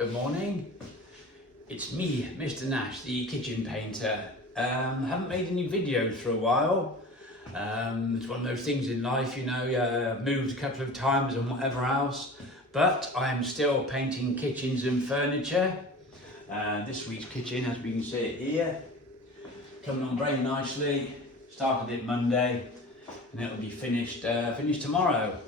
Good morning. It's me, Mr. Nash, the kitchen painter. Haven't made any videos for a while. It's one of those things in life, you know, moved a couple of times and whatever else. But I am still painting kitchens and furniture. This week's kitchen, as we can see it here, coming on very nicely. Started it Monday, and it'll be finished tomorrow.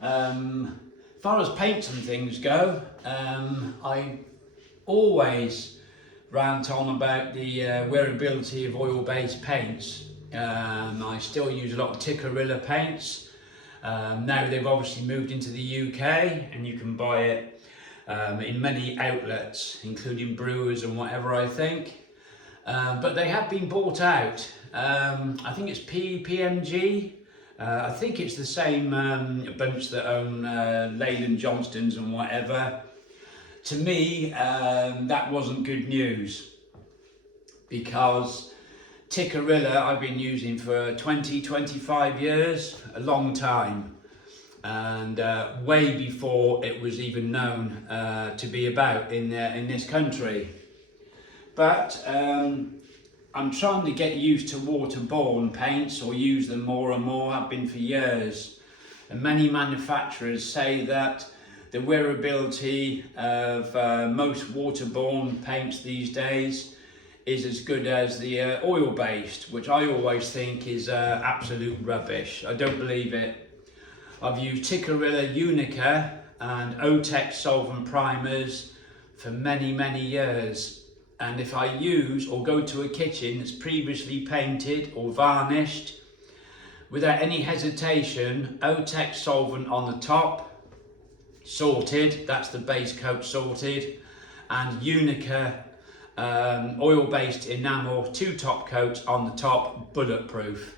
As far as paints and things go, I always rant on about the wearability of oil-based paints. I still use a lot of Technos paints. Now they've obviously moved into the UK, and you can buy it in many outlets, including brewers and whatever, I think. But they have been bought out. I think it's PMG. I think it's the same bunch that own Leyland Johnstons and whatever. To me, that wasn't good news, because Technos I've been using for 20-25 years, a long time, and way before it was even known to be about in this country. But I'm trying to get used to waterborne paints, or use them more and more. I've been for years, and many manufacturers say that the wearability of most waterborne paints these days is as good as the oil-based, which I always think is absolute rubbish. I don't believe it. I've used Technos Unica and Otex solvent primers for many years. And if I use or go to a kitchen that's previously painted or varnished, without any hesitation, Otex solvent on the top, sorted, that's the base coat sorted, and Unica oil-based enamel, 2 top coats on the top, bulletproof.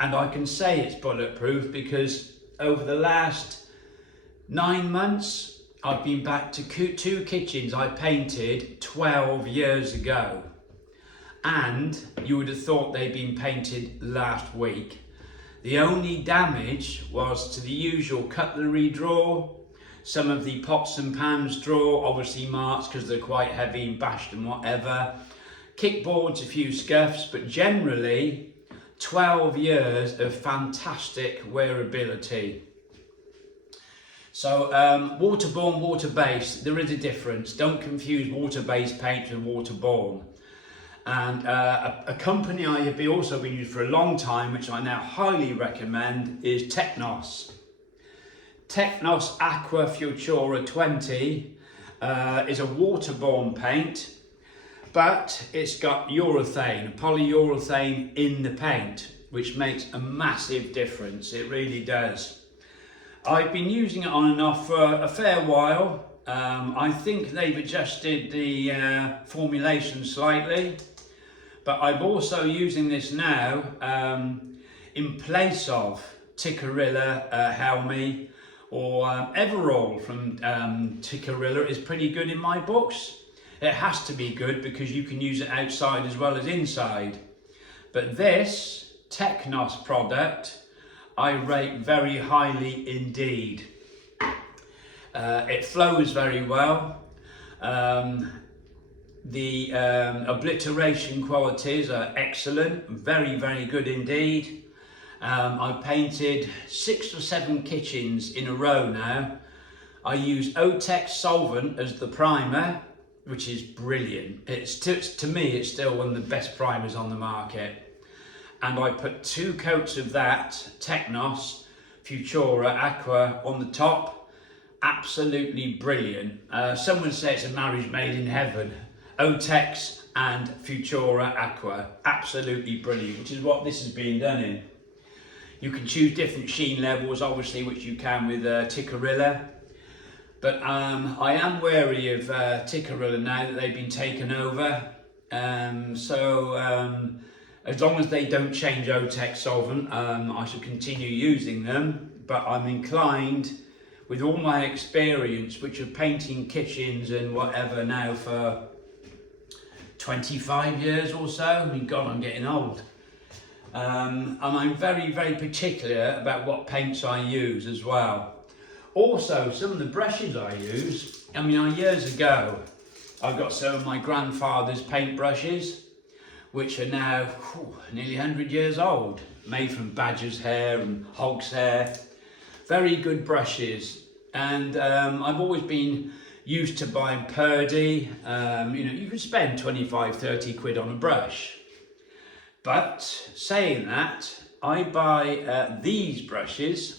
And I can say it's bulletproof because over the last 9 months, I've been back to 2 kitchens I painted 12 years ago, and you would have thought they'd been painted last week. The only damage was to the usual cutlery drawer, some of the pots and pans drawer, obviously marks because they're quite heavy and bashed and whatever. Kickboards, a few scuffs, but generally 12 years of fantastic wearability. So waterborne, water-based, there is a difference. Don't confuse water-based paint with waterborne. And a company I have also been using for a long time, which I now highly recommend, is Technos. Technos Aqua Futura 20 is a waterborne paint, but it's got urethane, polyurethane in the paint, which makes a massive difference. It really does. I've been using it on and off for a fair while. I think they've adjusted the formulation slightly, but I'm also using this now in place of Technos Helmi, or Everall from Technos is pretty good in my books. It has to be good because you can use it outside as well as inside. But this Technos product, I rate very highly indeed. It flows very well. The obliteration qualities are excellent, very good indeed. I've painted 6 or 7 kitchens in a row now. I use Otex solvent as the primer, which is brilliant. To me, it's still one of the best primers on the market. And I put 2 coats of that Technos Futura Aqua on the top. Absolutely brilliant. Some would say it's a marriage made in heaven. Otex and Futura Aqua, absolutely brilliant, which is what this is being done in. You can choose different sheen levels, obviously, which you can with Technos. But I am wary of Technos now that they've been taken over. As long as they don't change Otex solvent, I shall continue using them. But I'm inclined, with all my experience, which of painting kitchens and whatever now for 25 years or so, I mean, God, I'm getting old. And I'm very particular about what paints I use as well. Also, some of the brushes I use, I mean, years ago, I got some of my grandfather's paint brushes, which are now nearly 100 years old, made from badger's hair and hog's hair. Very good brushes, and I've always been used to buying Purdy. You know, you can spend 25, 30 quid on a brush. But saying that, I buy these brushes.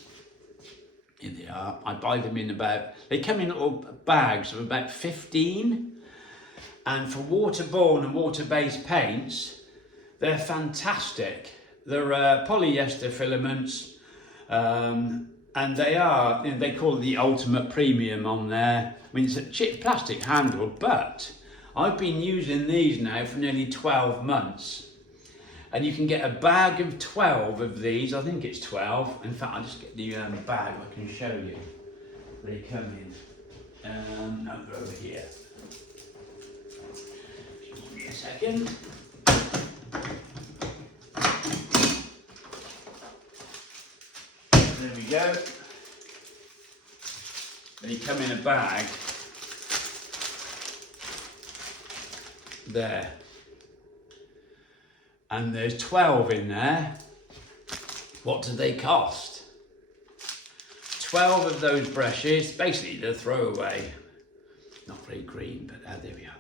Here they are. I buy them in they come in little bags of about 15. And for waterborne and water-based paints, they're fantastic. They're polyester filaments, and they are, you know, they call it the ultimate premium on there. I mean, it's a chip plastic handle, but I've been using these now for nearly 12 months. And you can get a bag of 12 of these. I think it's 12. In fact, I'll just get the bag. I can show you. They come in. Over here. Give me a second. There we go. They come in a bag. There. And there's 12 in there. What do they cost? 12 of those brushes, basically they're throwaway. Not very green, but there we are.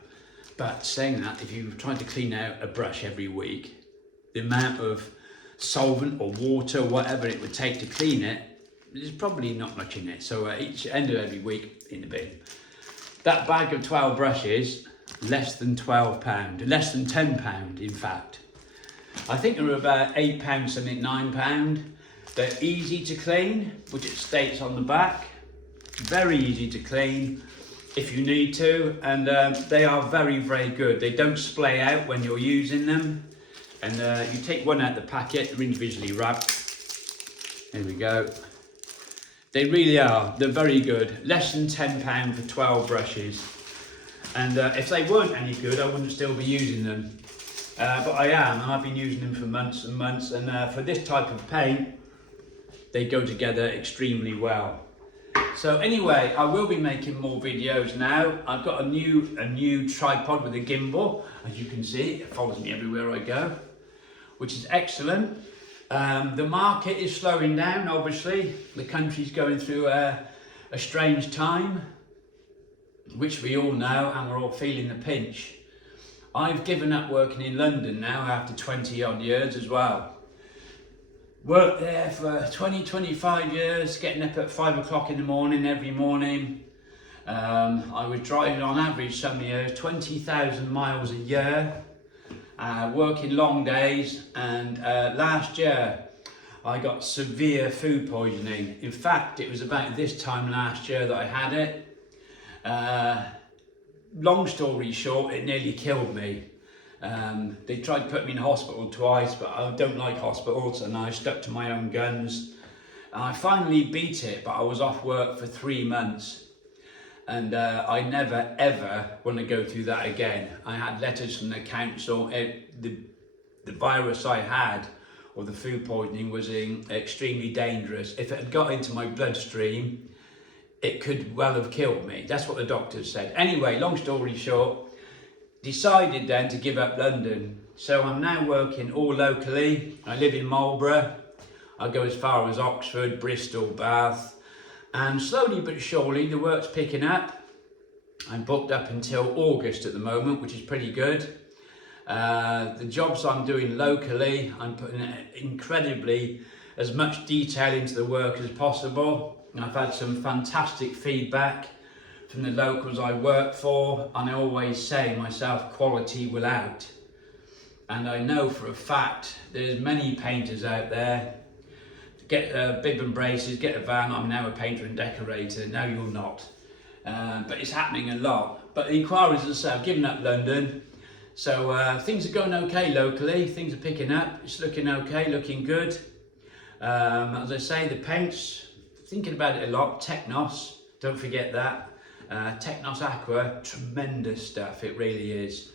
But saying that, if you're trying to clean out a brush every week, the amount of solvent or water, whatever it would take to clean it, there's probably not much in it. So each end of every week in the bin. That bag of 12 brushes, less than £12, less than £10 in fact. I think they're about £8, something, £9. They're easy to clean, which it states on the back. Very easy to clean if you need to, and they are very, very good. They don't splay out when you're using them. And you take one out of the packet, they're individually wrapped. There we go. They really are, they're very good. Less than £10 for 12 brushes. And if they weren't any good, I wouldn't still be using them. But I am, and I've been using them for months and months, and for this type of paint, they go together extremely well. So anyway, I will be making more videos now. I've got a new tripod with a gimbal, as you can see. It follows me everywhere I go, which is excellent. The market is slowing down, obviously. The country's going through a strange time, which we all know, and we're all feeling the pinch. I've given up working in London now after 20 odd years as well. Worked there for 20, 25 years, getting up at 5 o'clock in the morning every morning. I was driving on average some years 20,000 miles a year, working long days, and last year I got severe food poisoning. In fact, it was about this time last year that I had it. Long story short, it nearly killed me. They tried to put me in hospital twice, but I don't like hospitals, and I stuck to my own guns. And I finally beat it, but I was off work for 3 months. And I never ever want to go through that again. I had letters from the council. The virus I had, or the food poisoning, was extremely dangerous. If it had got into my bloodstream, it could well have killed me. That's what the doctors said. Anyway, long story short, decided then to give up London. So I'm now working all locally. I live in Marlborough. I go as far as Oxford, Bristol, Bath. And slowly but surely the work's picking up. I'm booked up until August at the moment, which is pretty good. The jobs I'm doing locally, I'm putting incredibly as much detail into the work as possible. And I've had some fantastic feedback from the locals I work for, and I always say myself, quality will out. And I know for a fact there's many painters out there. Get a bib and braces, get a van. I'm now a painter and decorator. No, you're not. But it's happening a lot. But the inquiries, as I say, I've given up London. So things are going okay locally. Things are picking up. It's looking okay, looking good. As I say, the paints, thinking about it a lot. Technos, don't forget that. Technos Aqua, tremendous stuff, it really is.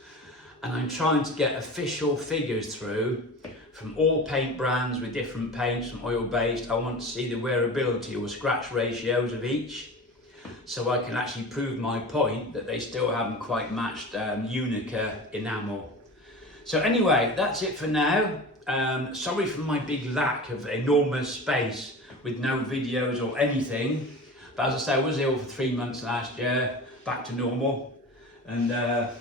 And I'm trying to get official figures through from all paint brands with different paints from oil-based. I want to see the wearability or scratch ratios of each, so I can actually prove my point that they still haven't quite matched Unica enamel. So anyway, that's it for now. Sorry for my big lack of enormous space with no videos or anything. But as I say, I was ill for 3 months last year, back to normal. And I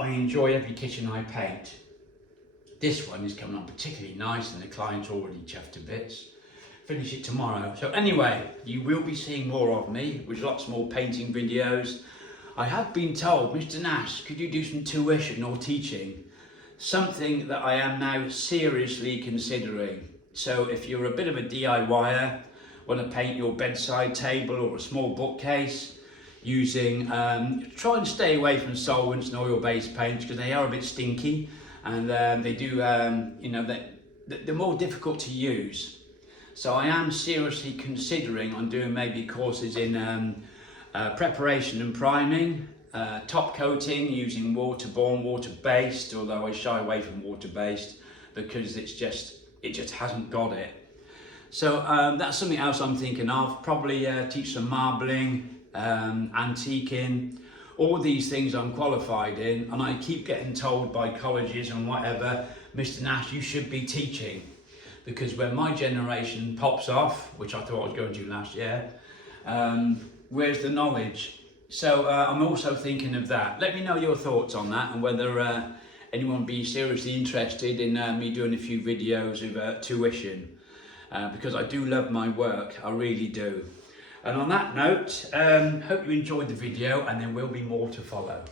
enjoy every kitchen I paint. This one is coming on particularly nice and the client's already chuffed to bits. Finish it tomorrow. So anyway, you will be seeing more of me with lots more painting videos. I have been told, Mr. Nash, could you do some tuition or teaching? Something that I am now seriously considering. So if you're a bit of a DIYer, want to paint your bedside table or a small bookcase using, try and stay away from solvents and oil-based paints because they are a bit stinky, and they do, you know, they're more difficult to use. So I am seriously considering on doing maybe courses in preparation and priming, top coating using waterborne, water-based, although I shy away from water-based because it just hasn't got it. So that's something else I'm thinking of. Probably teach some marbling, antiquing, all these things I'm qualified in, and I keep getting told by colleges and whatever, Mr. Nash, you should be teaching, because when my generation pops off, which I thought I was going to last year, where's the knowledge? So I'm also thinking of that. Let me know your thoughts on that and whether anyone would be seriously interested in me doing a few videos of tuition, because I do love my work, I really do. And on that note, hope you enjoyed the video, and there will be more to follow.